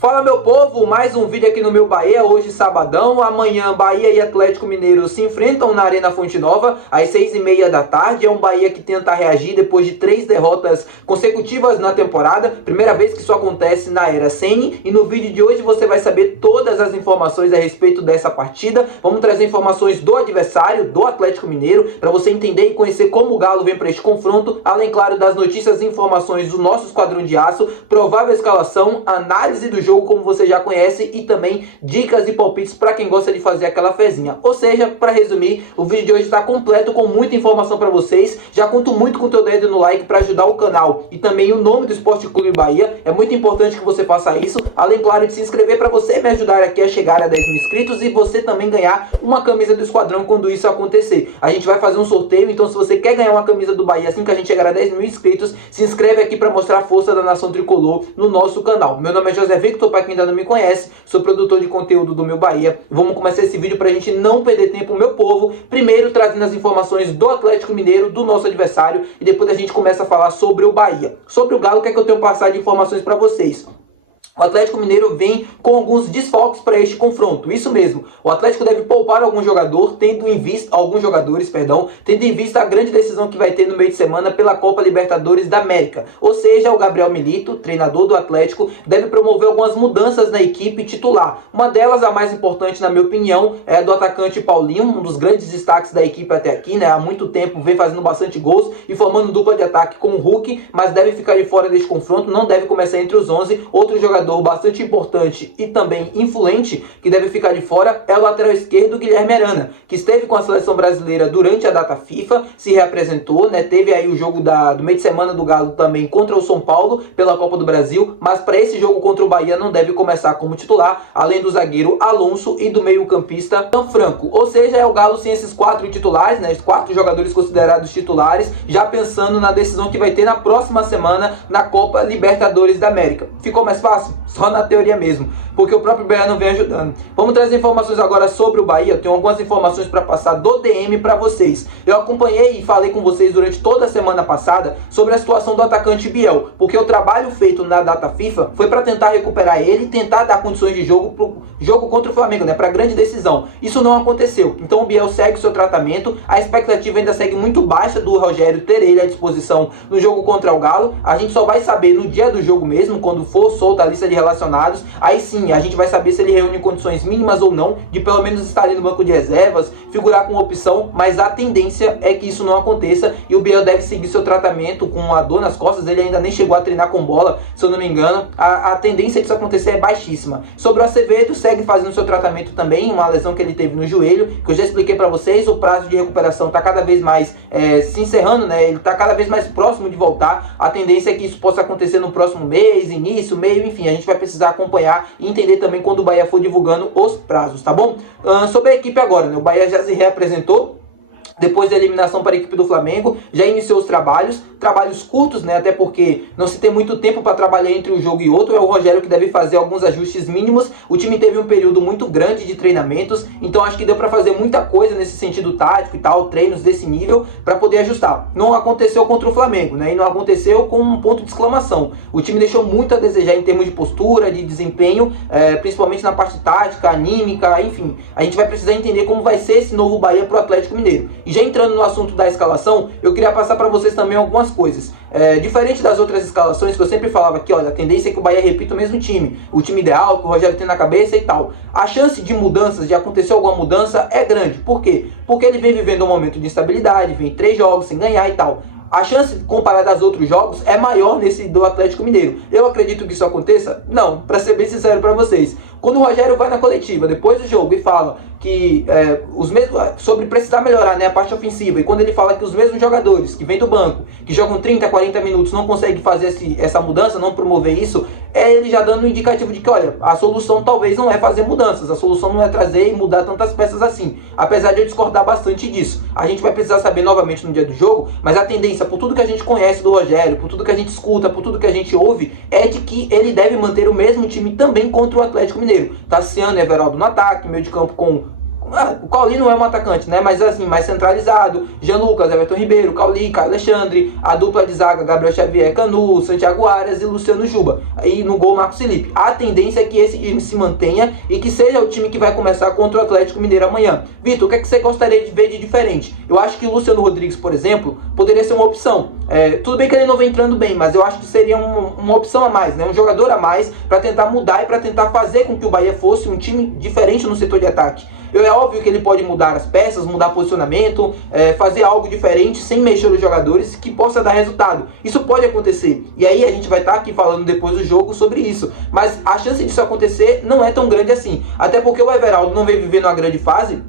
Fala meu povo, mais um vídeo aqui no meu Bahia, hoje sabadão. Amanhã Bahia e Atlético Mineiro se enfrentam na Arena Fonte Nova às 6h30 da tarde. É um Bahia que tenta reagir depois de 3 derrotas consecutivas na temporada. Primeira vez que isso acontece na era Ceni. E no vídeo de hoje você vai saber todas as informações a respeito dessa partida. Vamos trazer informações do adversário, do Atlético Mineiro, para você entender e conhecer como o Galo vem para este confronto. Além, claro, das notícias e informações do nosso Esquadrão de Aço, provável escalação, análise do jogo como você já conhece e também dicas e palpites para quem gosta de fazer aquela fezinha. Ou seja, para resumir, o vídeo de hoje está completo com muita informação para vocês. Já conto muito com o teu dedo no like para ajudar o canal e também o nome do Esporte Clube Bahia. É muito importante que você faça isso. Além, claro, de se inscrever para você me ajudar aqui a chegar a 10 mil inscritos e você também ganhar uma camisa do Esquadrão quando isso acontecer. A gente vai fazer um sorteio, então se você quer ganhar uma camisa do Bahia assim que a gente chegar a 10 mil inscritos, se inscreve aqui para mostrar a força da nação tricolor no nosso canal. Meu nome é José Victor, para quem ainda não me conhece, sou produtor de conteúdo do meu Bahia. Vamos começar esse vídeo para a gente não perder tempo, meu povo. Primeiro trazendo as informações do Atlético Mineiro, do nosso adversário, e depois a gente começa a falar sobre o Bahia. Sobre o Galo, o que é que eu tenho que passar de informações para vocês? O Atlético Mineiro vem com alguns desfalques para este confronto. Isso mesmo. O Atlético deve poupar alguns jogadores, tendo em vista a grande decisão que vai ter no meio de semana pela Copa Libertadores da América. Ou seja, o Gabriel Milito, treinador do Atlético, deve promover algumas mudanças na equipe titular. Uma delas, a mais importante na minha opinião, é a do atacante Paulinho, um dos grandes destaques da equipe até aqui, né? Há muito tempo vem fazendo bastante gols e formando dupla de ataque com o Hulk, mas deve ficar de fora deste confronto, não deve começar entre os 11. Outro jogador bastante importante e também influente que deve ficar de fora é o lateral esquerdo Guilherme Arana, que esteve com a seleção brasileira durante a data FIFA, se reapresentou, né? Teve aí o jogo do meio de semana do Galo também contra o São Paulo pela Copa do Brasil, mas para esse jogo contra o Bahia não deve começar como titular, além do zagueiro Alonso e do meio-campista Franco. Ou seja, é o Galo sem esses 4 titulares, né? Os 4 jogadores considerados titulares, já pensando na decisão que vai ter na próxima semana na Copa Libertadores da América. Ficou mais fácil? Só na teoria mesmo, porque o próprio Bahia não vem ajudando. Vamos trazer informações agora sobre o Bahia. Eu tenho algumas informações para passar do DM para vocês. Eu acompanhei e falei com vocês durante toda a semana passada sobre a situação do atacante Biel, porque o trabalho feito na data FIFA foi para tentar recuperar ele e tentar dar condições de jogo para o jogo contra o Flamengo, né, para a grande decisão. Isso não aconteceu, então o Biel segue o seu tratamento. A expectativa ainda segue muito baixa do Rogério ter ele à disposição no jogo contra o Galo. A gente só vai saber no dia do jogo mesmo, quando for solta a lista de relacionados. Aí sim, a gente vai saber se ele reúne condições mínimas ou não, de pelo menos estar ali no banco de reservas, figurar com opção, mas a tendência é que isso não aconteça e o Biel deve seguir seu tratamento com a dor nas costas. Ele ainda nem chegou a treinar com bola, se eu não me engano. A tendência disso acontecer é baixíssima. Sobre o Acevedo, segue fazendo seu tratamento também, uma lesão que ele teve no joelho, que eu já expliquei para vocês. O prazo de recuperação está cada vez mais se encerrando, né? Ele está cada vez mais próximo de voltar. A tendência é que isso possa acontecer no próximo mês, início, meio, enfim, a gente vai precisar acompanhar e entender também quando o Bahia for divulgando os prazos, tá bom? Sobre a equipe agora, né? O Bahia já se reapresentou depois da eliminação para a equipe do Flamengo, já iniciou os trabalhos curtos, né? Até porque não se tem muito tempo para trabalhar entre um jogo e outro. É o Rogério que deve fazer alguns ajustes mínimos. O time teve um período muito grande de treinamentos, então acho que deu para fazer muita coisa nesse sentido tático e tal, treinos desse nível para poder ajustar. Não aconteceu contra o Flamengo, né? E não aconteceu com um ponto de exclamação. O time deixou muito a desejar em termos de postura, de desempenho, principalmente na parte tática, anímica, enfim. A gente vai precisar entender como vai ser esse novo Bahia para o Atlético Mineiro. E já entrando no assunto da escalação, eu queria passar para vocês também algumas coisas. Diferente das outras escalações que eu sempre falava aqui, olha, a tendência é que o Bahia repita o mesmo time, o time ideal, que o Rogério tem na cabeça e tal. A chance de mudanças, de acontecer alguma mudança é grande. Por quê? Porque ele vem vivendo um momento de instabilidade, vem 3 jogos sem ganhar e tal. A chance, comparada aos outros jogos, é maior nesse do Atlético Mineiro. Eu acredito que isso aconteça? Não, para ser bem sincero para vocês. Quando o Rogério vai na coletiva, depois do jogo, e fala que sobre precisar melhorar, né, a parte ofensiva, e quando ele fala que os mesmos jogadores que vêm do banco, que jogam 30, 40 minutos, não conseguem fazer essa mudança, não promover isso, é ele já dando um indicativo de que, olha, a solução talvez não é fazer mudanças, a solução não é trazer e mudar tantas peças assim. Apesar de eu discordar bastante disso. A gente vai precisar saber novamente no dia do jogo, mas a tendência, por tudo que a gente conhece do Rogério, por tudo que a gente escuta, por tudo que a gente ouve, é de que ele deve manter o mesmo time também contra o Atlético Mineiro. Tassiano e Everaldo no ataque, meio de campo com O Cauli não é um atacante, né? Mas assim, mais centralizado. Jean Lucas, Everton Ribeiro, Cauli, Caio Alexandre, a dupla de zaga, Gabriel Xavier, Canu, Santiago Arias e Luciano Juba. E no gol, Marcos Felipe. A tendência é que esse time se mantenha e que seja o time que vai começar contra o Atlético Mineiro amanhã. Vitor, o que é que você gostaria de ver de diferente? Eu acho que o Luciano Rodrigues, por exemplo, poderia ser uma opção. Tudo bem que ele não vem entrando bem, mas eu acho que seria uma opção a mais, né? Um jogador a mais para tentar mudar e para tentar fazer com que o Bahia fosse um time diferente no setor de ataque. É óbvio que ele pode mudar as peças, mudar posicionamento, fazer algo diferente sem mexer nos jogadores que possa dar resultado. Isso pode acontecer. E aí a gente vai estar aqui falando depois do jogo sobre isso. Mas a chance disso acontecer não é tão grande assim. Até porque o Everaldo não vem vivendo uma grande fase.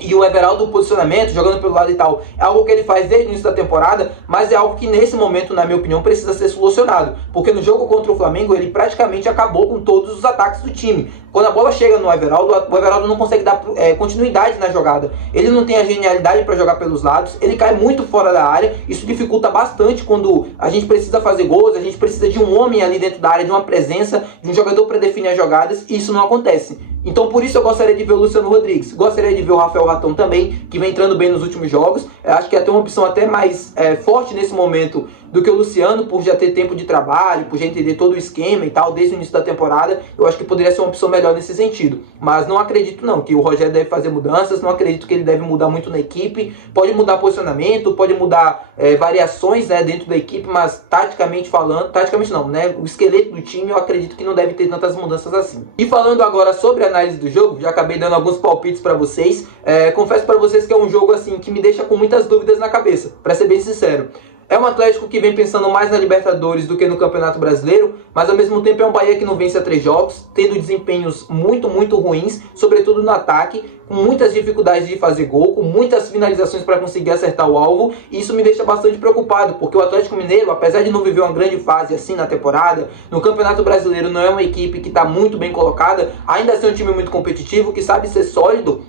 E o Everaldo, o posicionamento, jogando pelo lado e tal, é algo que ele faz desde o início da temporada, mas é algo que nesse momento, na minha opinião, precisa ser solucionado. Porque no jogo contra o Flamengo, ele praticamente acabou com todos os ataques do time. Quando a bola chega no Everaldo, o Everaldo não consegue dar continuidade na jogada. Ele não tem a genialidade para jogar pelos lados, ele cai muito fora da área, isso dificulta bastante quando a gente precisa fazer gols, a gente precisa de um homem ali dentro da área, de uma presença, de um jogador para definir as jogadas, e isso não acontece. Então por isso eu gostaria de ver o Luciano Rodrigues, gostaria de ver o Rafael Ratão também, que vem entrando bem nos últimos jogos. Eu acho que é até uma opção até mais forte nesse momento do que o Luciano, por já ter tempo de trabalho, por já entender todo o esquema e tal, desde o início da temporada. Eu acho que poderia ser uma opção melhor nesse sentido. Mas não acredito não, que o Rogério deve fazer mudanças, não acredito que ele deve mudar muito na equipe. Pode mudar posicionamento, pode mudar variações, né, dentro da equipe, mas taticamente falando, taticamente não, né, o esqueleto do time eu acredito que não deve ter tantas mudanças assim. E falando agora sobre a análise do jogo, já acabei dando alguns palpites para vocês, confesso para vocês que é um jogo assim que me deixa com muitas dúvidas na cabeça, para ser bem sincero. É um Atlético que vem pensando mais na Libertadores do que no Campeonato Brasileiro, mas ao mesmo tempo é um Bahia que não vence há 3 jogos, tendo desempenhos muito ruins, sobretudo no ataque, com muitas dificuldades de fazer gol, com muitas finalizações para conseguir acertar o alvo, e isso me deixa bastante preocupado, porque o Atlético Mineiro, apesar de não viver uma grande fase assim na temporada, no Campeonato Brasileiro não é uma equipe que está muito bem colocada, ainda assim é um time muito competitivo, que sabe ser sólido,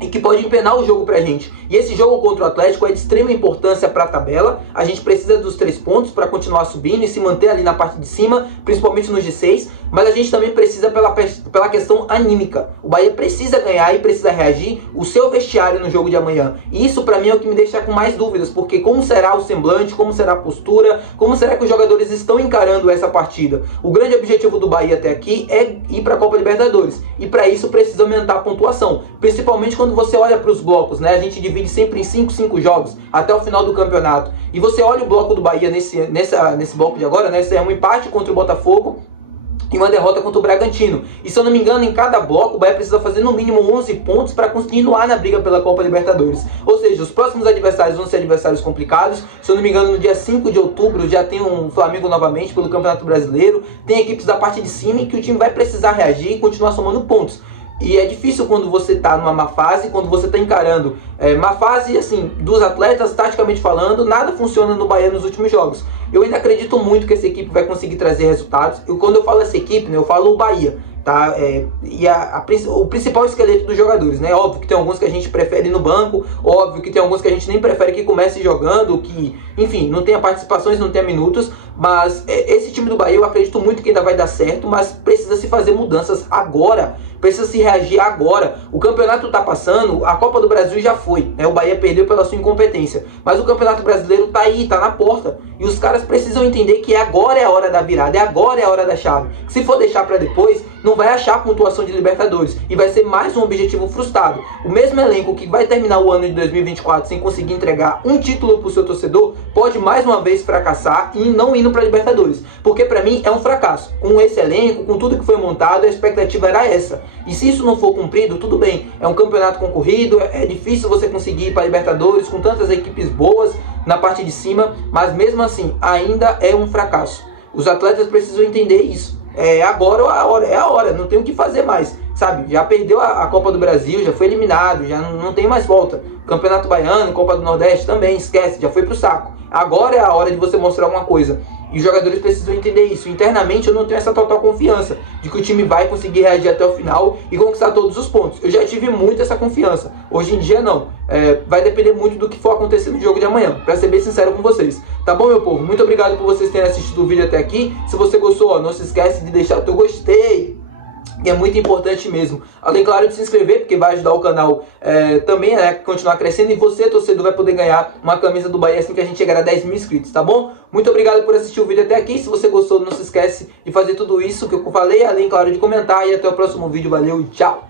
e que pode empenar o jogo pra gente. E esse jogo contra o Atlético é de extrema importância para a tabela. A gente precisa dos 3 pontos para continuar subindo e se manter ali na parte de cima, principalmente no G6, mas a gente também precisa pela questão anímica. O Bahia precisa ganhar e precisa reagir o seu vestiário no jogo de amanhã. E isso para mim é o que me deixa com mais dúvidas, porque como será o semblante, como será a postura, como será que os jogadores estão encarando essa partida? O grande objetivo do Bahia até aqui é ir para a Copa Libertadores, e para isso precisa aumentar a pontuação, principalmente quando você olha para os blocos, né? A gente divide sempre em 5 jogos até o final do campeonato. E você olha o bloco do Bahia nesse bloco de agora, né? Esse é um empate contra o Botafogo e uma derrota contra o Bragantino. E se eu não me engano, em cada bloco o Bahia precisa fazer no mínimo 11 pontos para continuar na briga pela Copa Libertadores. Ou seja, os próximos adversários vão ser adversários complicados. Se eu não me engano, no dia 5 de outubro já tem um Flamengo novamente pelo Campeonato Brasileiro. Tem equipes da parte de cima em que o time vai precisar reagir e continuar somando pontos. E é difícil quando você está numa má fase, quando você está encarando má fase, assim, dos atletas, taticamente falando, nada funciona no Bahia nos últimos jogos. Eu ainda acredito muito que essa equipe vai conseguir trazer resultados. E quando eu falo essa equipe, né, eu falo o Bahia, tá? O principal esqueleto dos jogadores, né? Óbvio que tem alguns que a gente prefere no banco, óbvio que tem alguns que a gente nem prefere que comece jogando, que, enfim, não tenha participações, não tenha minutos, mas esse time do Bahia eu acredito muito que ainda vai dar certo, mas precisa se fazer mudanças agora, precisa se reagir agora. O campeonato tá passando, a Copa do Brasil já foi, né? O Bahia perdeu pela sua incompetência, mas o Campeonato Brasileiro tá aí, tá na porta, e os caras precisam entender que agora é a hora da virada, agora é a hora da chave. Se for deixar para depois, não vai achar a pontuação de Libertadores e vai ser mais um objetivo frustrado. O mesmo elenco que vai terminar o ano de 2024 sem conseguir entregar um título para o seu torcedor pode mais uma vez fracassar e não indo para Libertadores, porque para mim é um fracasso. Com esse elenco, com tudo que foi montado, a expectativa era essa. E se isso não for cumprido, tudo bem, é um campeonato concorrido, é difícil você conseguir ir para Libertadores com tantas equipes boas na parte de cima, mas mesmo assim ainda é um fracasso. Os atletas precisam entender isso. Agora é a hora, não tem o que fazer mais, sabe? Já perdeu a Copa do Brasil, já foi eliminado, já não tem mais volta. Campeonato Baiano, Copa do Nordeste também, esquece, já foi pro saco. Agora é a hora de você mostrar alguma coisa. E os jogadores precisam entender isso. Internamente eu não tenho essa total confiança de que o time vai conseguir reagir até o final e conquistar todos os pontos. Eu já tive muito essa confiança. Hoje em dia não. Vai depender muito do que for acontecer no jogo de amanhã, pra ser bem sincero com vocês. Tá bom, meu povo? Muito obrigado por vocês terem assistido o vídeo até aqui. Se você gostou, não se esquece de deixar o teu gostei. E é muito importante mesmo. Além, claro, de se inscrever, porque vai ajudar o canal também a continuar crescendo. E você, torcedor, vai poder ganhar uma camisa do Bahia assim que a gente chegar a 10 mil inscritos, tá bom? Muito obrigado por assistir o vídeo até aqui. Se você gostou, não se esquece de fazer tudo isso que eu falei. Além, claro, de comentar. E até o próximo vídeo. Valeu e tchau!